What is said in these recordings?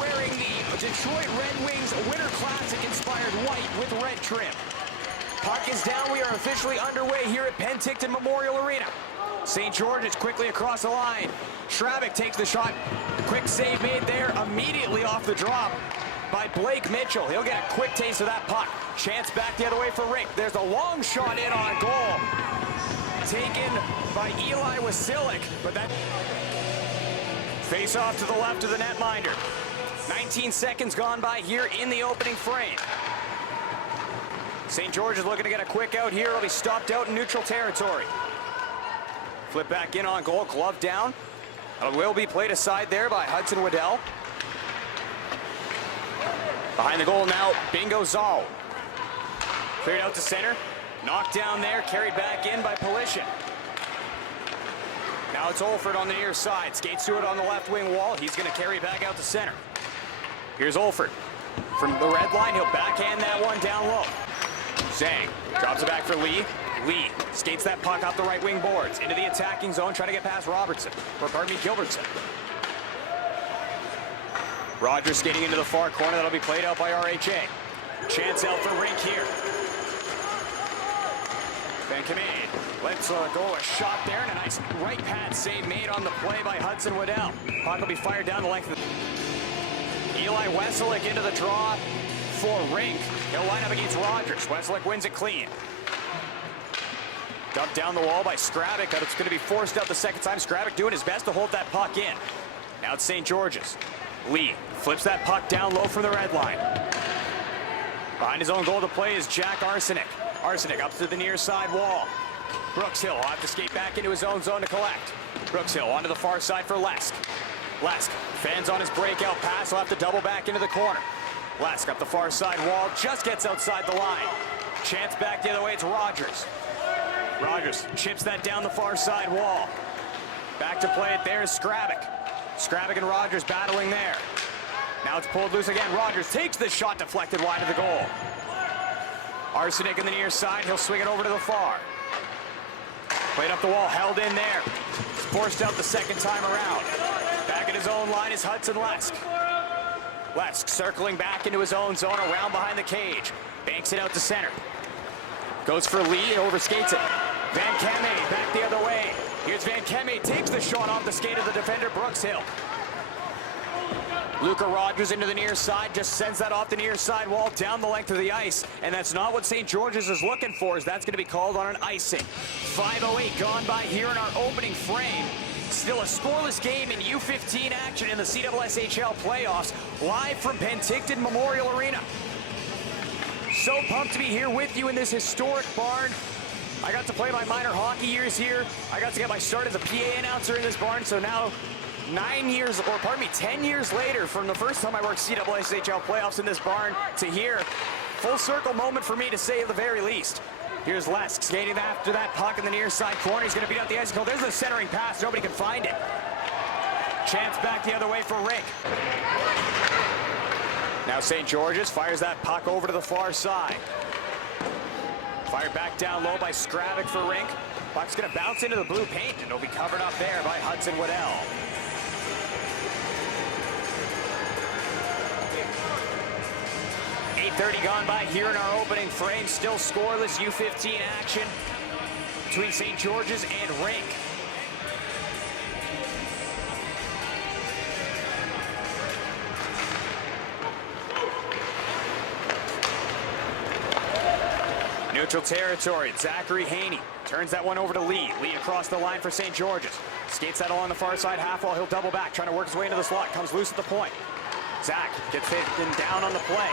wearing the Detroit Red Wings Winter Classic-inspired white with red trim. Puck is down. We are officially underway here at Penticton Memorial Arena. St. George is quickly across the line. Schrabick takes the shot. Quick save made there immediately off the drop by Blake Mitchell. He'll get a quick taste of that puck. Chance back the other way for Rink. There's a long shot in on goal. Taken by Eli Wasilic, but that face off to the left of the netminder. 19 seconds gone by here in the opening frame. St. George is looking to get a quick out here. He'll be stopped out in neutral territory. Flip back in on goal, glove down. It will be played aside there by Hudson Waddell. Behind the goal now, Bingo Zoll. Cleared out to center. Knocked down there, carried back in by Polishin. Now it's Olford on the near side. Skates to it on the left wing wall. He's going to carry back out to center. Here's Olford. From the red line, he'll backhand that one down low. Zhang drops it back for Lee. Lee skates that puck off the right wing boards into the attacking zone, trying to get past Gilbertson. Rogers skating into the far corner. That'll be played out by RHA. Chance out for Rink here. Van Kameen lets go a shot there, and a nice right pad save made on the play by Hudson Waddell. Puck will be fired down the length of the... Eli Wasilic into the draw for Rink. He'll line up against Rogers. Wasilic wins it clean. Dumped down the wall by Schrabick, but it's going to be forced out the second time. Schrabick doing his best to hold that puck in. Now it's St. George's. Lee flips that puck down low from the red line. Behind his own goal to play is Jack Arsenik. Arsenik up to the near side wall. Brooks Hill will have to skate back into his own zone to collect. Brooks Hill onto the far side for Lesk. Lesk fans on his breakout pass. He'll have to double back into the corner. Lesk up the far side wall, just gets outside the line. Chance back the other way, it's Rogers. Rogers chips that down the far side wall. Back to play it there is Schrabick. Schrabick and Rogers battling there. Now it's pulled loose again. Rogers takes the shot, deflected wide of the goal. Arsenik in the near side, he'll swing it over to the far. Played up the wall, held in there. Forced out the second time around. Back at his own line is Hudson Lesk. Lesk circling back into his own zone, around behind the cage. Banks it out to center. Goes for Lee, overskates it. Van Kemme back the other way. Here's Van Kemme, takes the shot off the skate of the defender, Brooks Hill. Luca Rogers into the near side, just sends that off the near side wall down the length of the ice, and that's not what St. George's is looking for, as that's going to be called on an icing. 5:08 gone by here in our opening frame. Still a scoreless game in U15 action in the CWSHL playoffs, live from Penticton Memorial Arena. So pumped to be here with you in this historic barn. I got to play my minor hockey years here. I got to get my start as a PA announcer in this barn, so now 10 years later from the first time I worked CWSHL playoffs in this barn to here, full circle moment for me to say at the very least. Here's Lesk skating after that puck in the near side corner. He's going to beat out the icicle. There's the centering pass. Nobody can find it. Chance back the other way for Rink. Now St. George's fires that puck over to the far side. Fired back down low by Schrabick for Rink. Puck's going to bounce into the blue paint, and it'll be covered up there by Hudson Waddell. .30 gone by here in our opening frame. Still scoreless U15 action between St. George's and Rink. Neutral territory, Zachary Haney turns that one over to Lee. Lee across the line for St. George's. Skates that along the far side half wall. He'll double back, trying to work his way into the slot. Comes loose at the point. Zach gets hit and down on the play.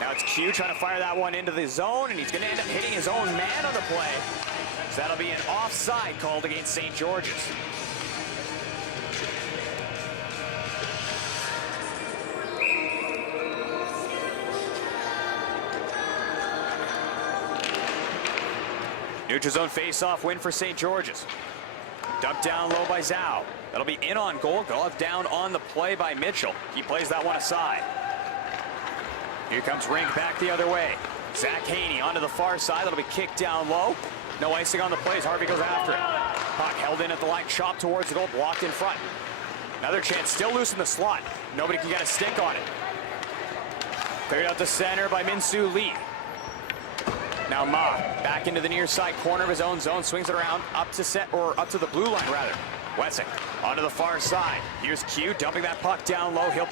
Now it's Q trying to fire that one into the zone, and he's going to end up hitting his own man on the play. So that'll be an offside called against St. George's. Neutral zone face-off win for St. George's. Dumped down low by Zhao. That'll be in on goal. Glove down on the play by Mitchell. He plays that one aside. Here comes Rink back the other way. Zach Haney onto the far side. That'll be kicked down low. No icing on the plays. Harvey goes after it. Puck held in at the line. Chopped towards the goal. Blocked in front. Another chance, still loose in the slot. Nobody can get a stick on it. Cleared out the center by Min-Soo Lee. Now Ma, back into the near side corner of his own zone, swings it around up to up to the blue line rather. Wessing onto the far side. Here's Q dumping that puck down low. He'll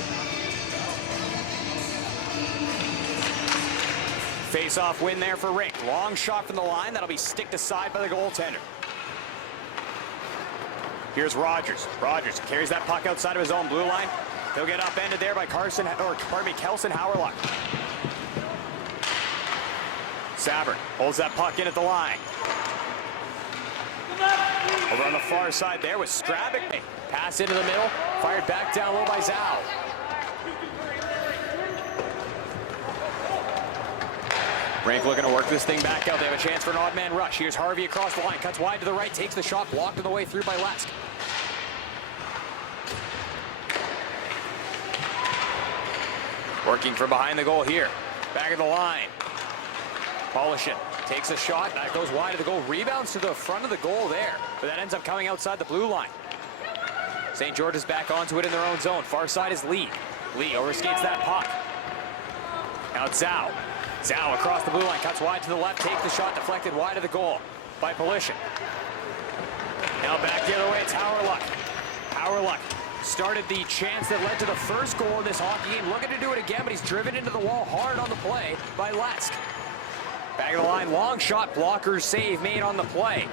face-off win there for Rink. Long shot from the line. That'll be sticked aside by the goaltender. Here's Rogers. Rogers carries that puck outside of his own blue line. He'll get upended there by Kelson Hauerluck. Saber holds that puck in at the line. Over on the far side there was Strabic. Pass into the middle, fired back down low by Zhao. Rink looking to work this thing back out. They have a chance for an odd man rush. Here's Harvey across the line, cuts wide to the right, takes the shot, blocked on the way through by Lesk. Working from behind the goal here. Back of the line. Polishin takes a shot. That goes wide of the goal. Rebounds to the front of the goal there. But that ends up coming outside the blue line. St. George's back onto it in their own zone. Far side is Lee. Lee overskates that puck. Now it's Zhao. Zhao across the blue line. Cuts wide to the left. Takes the shot. Deflected wide of the goal by Polishin. Now back the other way. It's Hauerluck. Hauerluck started the chance that led to the first goal in this hockey game. Looking to do it again, but he's driven into the wall hard on the play by Lesk. Back of the line, long shot, blocker save made on the play.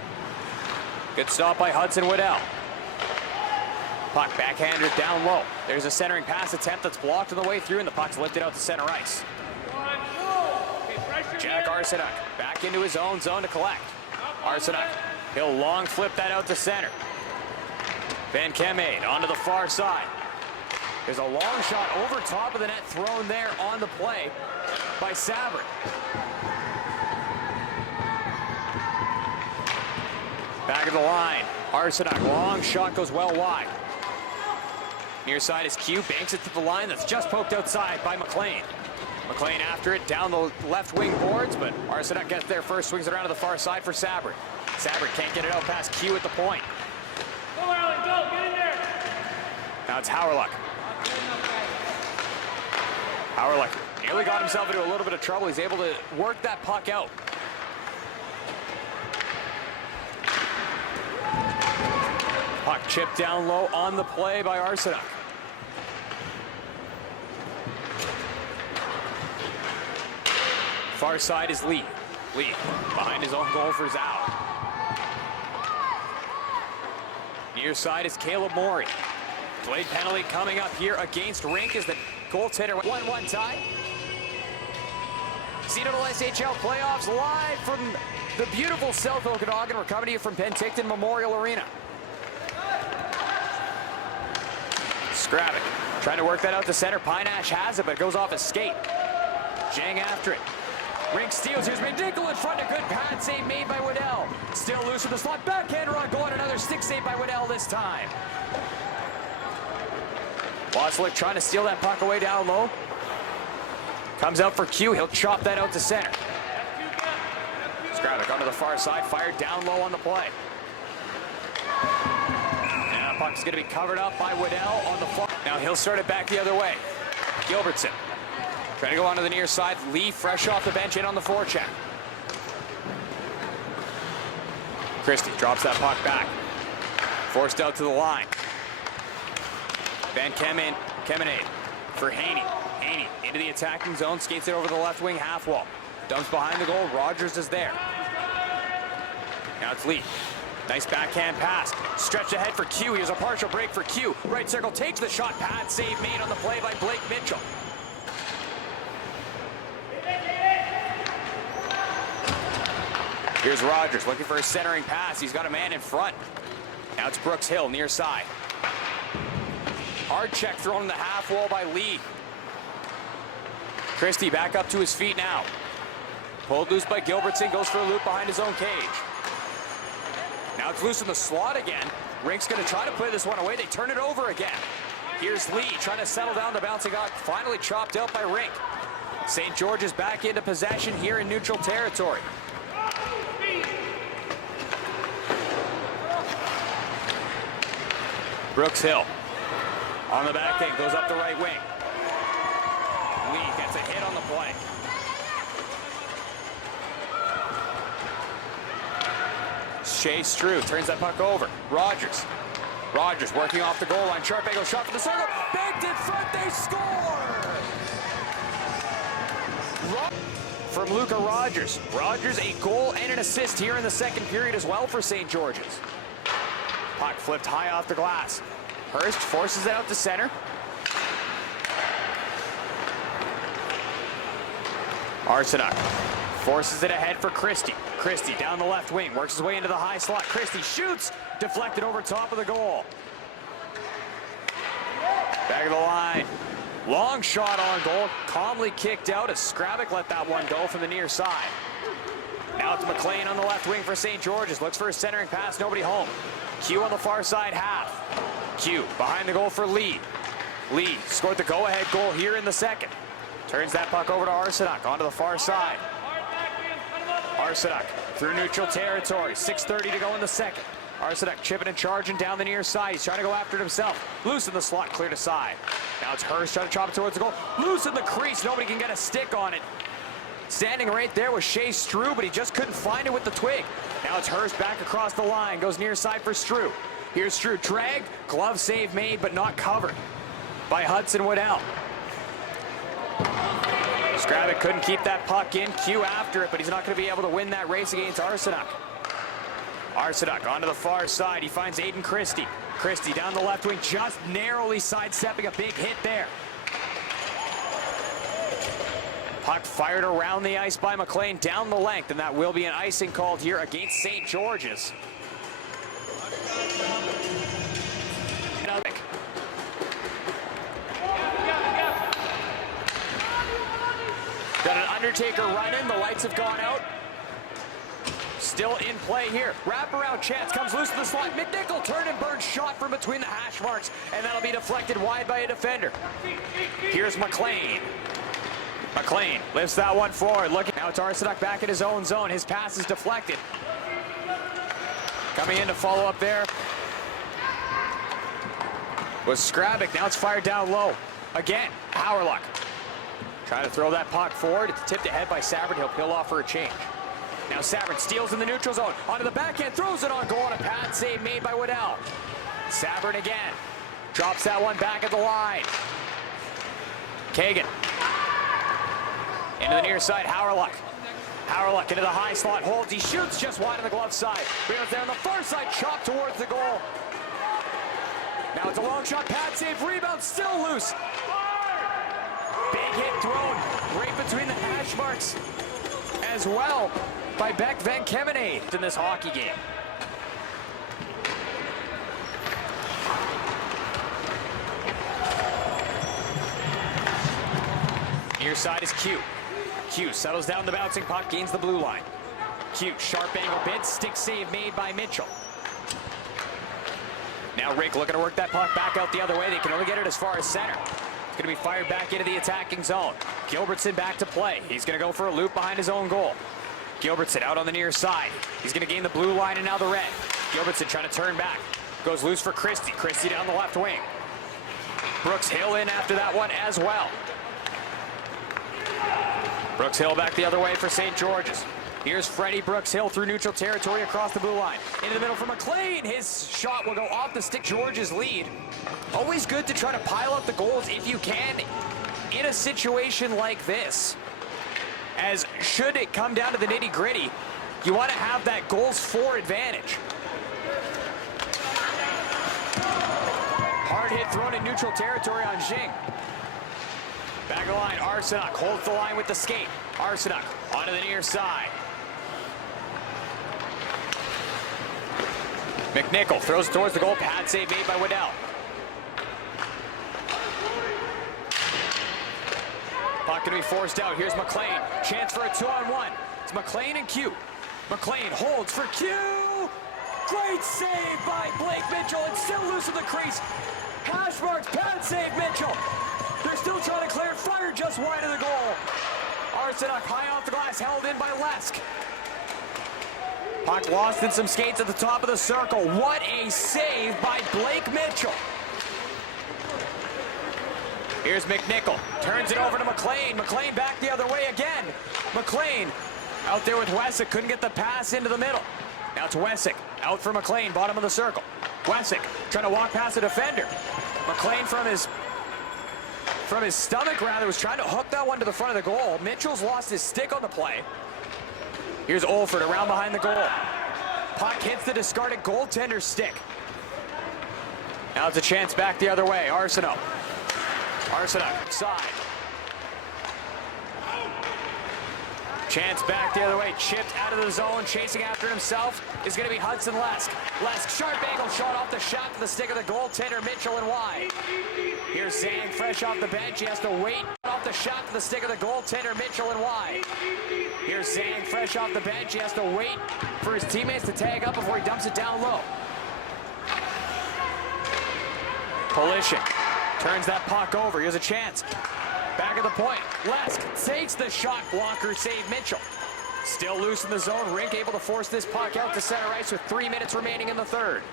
Good stop by Hudson Waddell. Puck backhanded down low. There's a centering pass attempt that's blocked on the way through, and the puck's lifted out to center ice. Jack Arsenault back into his own zone to collect. Arsenault, he'll long flip that out to center. Van Kemade onto the far side. There's a long shot over top of the net thrown there on the play by Saber. Back of the line, Arsenault, long shot goes well wide. Near side is Q, banks it to the line, that's just poked outside by McLean. McLean after it, down the left wing boards, but Arsenault gets there first, swings it around to the far side for Saber. Saber can't get it out past Q at the point. Go, Arlen, go, get in there. Now it's Hauerluck. Hauerluck nearly got himself into a little bit of trouble. He's able to work that puck out. Puck chipped down low on the play by Arsenault. Far side is Lee. Lee behind his own goal for Zhao. Near side is Caleb Morey. Delayed penalty coming up here against Rink as the goaltender. 1-1 tie. CWSHL playoffs live from the beautiful South Okanagan. We're coming to you from Penticton Memorial Arena. Scravick trying to work that out to center. Pine-Ash has it, but it goes off his skate. Jang after it. Rink steals. Here's McNichol in front. A good pad save made by Waddell. Still loose in the slot. Backhander on goal, and another stick save by Waddell this time. Waslick trying to steal that puck away down low. Comes out for Q. He'll chop that out to center. Scravick onto the far side. Fired down low on the play. And the puck's going to be covered up by Waddell on the far. Now he'll start it back the other way. Gilbertson. Trying to go onto the near side. Lee fresh off the bench in on the forecheck. Christie drops that puck back. Forced out to the line. Van Kemenade for Haney. Haney into the attacking zone. Skates it over the left wing half wall. Dumps behind the goal. Rogers is there. Now it's Lee. Nice backhand pass. Stretched ahead for Q. Here's a partial break for Q. Right circle takes the shot. Pad save made on the play by Blake Mitchell. Here's Rogers looking for a centering pass. He's got a man in front. Now it's Brooks Hill near side. Hard check thrown in the half wall by Lee. Christie back up to his feet now. Pulled loose by Gilbertson. Goes for a loop behind his own cage. Now it's loose in the slot again. Rink's going to try to play this one away. They turn it over again. Here's Lee trying to settle down the bouncing out. Finally chopped out by Rink. St. George's back into possession here in neutral territory. Brooks Hill On the back end, goes up the right wing. Lee gets a hit on the play. Shea Strew turns that puck over. Rogers working off the goal line. Sharp angle shot from the circle. Banked in front, they score! From Luca Rogers. Rogers, a goal and an assist here in the second period as well for St. George's. Puck flipped high off the glass. Hurst forces it out to center. Arsenault forces it ahead for Christie. Christie down the left wing, works his way into the high slot. Christie shoots, deflected over top of the goal. Back of the line. Long shot on goal, calmly kicked out as Skrabic let that one go from the near side. Now it's McLean on the left wing for St. George's. Looks for a centering pass, nobody home. Q on the far side half. Q behind the goal for Lee. Lee scored the go-ahead goal here in the second. Turns that puck over to Arsenault onto the far side. Arsenault through neutral territory. 6:30 to go in the second. Arsenault chipping and charging down the near side. He's trying to go after it himself. Loose in the slot, cleared aside. Now it's Hurst trying to chop it towards the goal. Loose in the crease. Nobody can get a stick on it. Standing right there was Shea Strew, but he just couldn't find it with the twig. Now it's Hurst back across the line. Goes near side for Strew. Here's Strew. Drag. Glove save made, but not covered by Hudson Waddell. Skrabic couldn't keep that puck in. Q after it, but he's not going to be able to win that race against Arsenault. Arsenault onto the far side. He finds Aiden Christie. Christie down the left wing, just narrowly sidestepping a big hit there. Puck fired around the ice by McLean down the length, and that will be an icing called here against St. George's. Got an Undertaker run in, the lights have gone out. Still in play here. Wraparound chance, comes loose in the slot. McNichol turn and burn shot from between the hash marks, and that'll be deflected wide by a defender. Here's McLean. McLean lifts that one forward. Looking now to Arsenault back in his own zone. His pass is deflected. Coming in to follow up there was Skrabic. Now it's fired down low. Again, Howerluck. Trying to throw that puck forward. It's tipped ahead by Sabrin. He'll peel off for a change. Now Sabrin steals in the neutral zone. Onto the backhand, throws it on goal, and a pad save made by Waddell. Sabrin again. Drops that one back at the line. Kagan. Into the near side, Howerluck. Howerluck into the high slot, holds. He shoots just wide on the glove side. Rebounds there on the far side, chopped towards the goal. Now it's a long shot, pad save, rebound, still loose. Big hit thrown right between the hash marks as well by Beck Van Kemenade in this hockey game. Near side is Q. Q settles down the bouncing puck, gains the blue line. Q, sharp angle bid, stick save made by Mitchell. Now Rick looking to work that puck back out the other way. They can only get it as far as center. It's going to be fired back into the attacking zone. Gilbertson back to play. He's going to go for a loop behind his own goal. Gilbertson out on the near side. He's going to gain the blue line and now the red. Gilbertson trying to turn back. Goes loose for Christie. Christie down the left wing. Brooks Hill in after that one as well. Brooks Hill back the other way for St. George's. Here's Freddie Brooks Hill through neutral territory across the blue line. Into the middle for McLean. His shot will go off the stick. George's lead. Always good to try to pile up the goals if you can in a situation like this. As should it come down to the nitty-gritty, you want to have that goals for advantage. Hard hit thrown in neutral territory on Jing. Back of the line, Arsenault holds the line with the skate. Arsenault onto the near side. McNichol throws it towards the goal. Pad save made by Waddell. Puck going to be forced out. Here's McLean. Chance for a 2-on-1. It's McLean and Q. McLean holds for Q. Great save by Blake Mitchell. It's still loose in the crease. Hash marks, pad save Mitchell. They're still trying to clear. Fired just wide of the goal. Arsenault high off the glass, held in by Lesk. Puck lost in some skates at the top of the circle. What a save by Blake Mitchell. Here's McNichol, turns it over to McLean. McLean back the other way again. McLean out there with Wessick, couldn't get the pass into the middle. Now it's Wessick, out for McLean, bottom of the circle. Wessick trying to walk past the defender. McLean from his stomach rather was trying to hook that one to the front of the goal. Mitchell's lost his stick on the play. Here's Olford around behind the goal. Puck hits the discarded goaltender's stick. Now it's a chance back the other way. Arsenault side. Chance back the other way, chipped out of the zone, chasing after himself is going to be Hudson Lesk. Lesk, sharp angle shot off the shot to the stick of the goaltender, Mitchell and wide. Here's Zang, fresh off the bench, he has to wait off the shot to the stick of the goaltender, Mitchell and wide. Here's Zang, fresh off the bench, he has to wait for his teammates to tag up before he dumps it down low. Polishin turns that puck over, here's a chance. Back at the point, Lesk takes the shot, blocker save Mitchell. Still loose in the zone, Rink able to force this puck out to center ice with 3 minutes remaining in the third.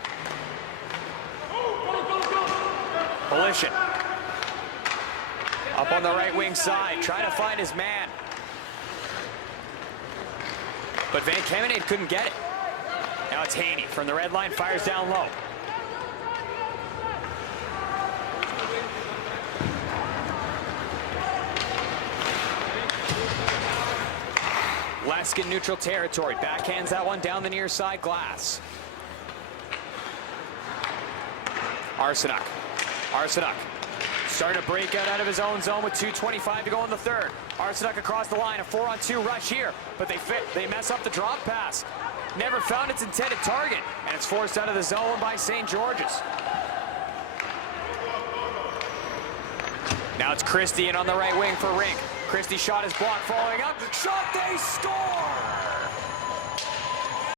Polishin up on the right wing side, trying to find his man. But Van Kemenade couldn't get it. Now it's Haney from the red line, fires down low. Lesk in neutral territory, backhands that one down the near side glass. Arsenault starting to break out of his own zone with 2:25 to go in the third. Arsenault across the line, a 4-on-2 rush here, but they mess up the drop pass. Never found its intended target, and it's forced out of the zone by St. George's. Now it's Christie in on the right wing for Rink. Christie shot is blocked, following up. Shot, they score!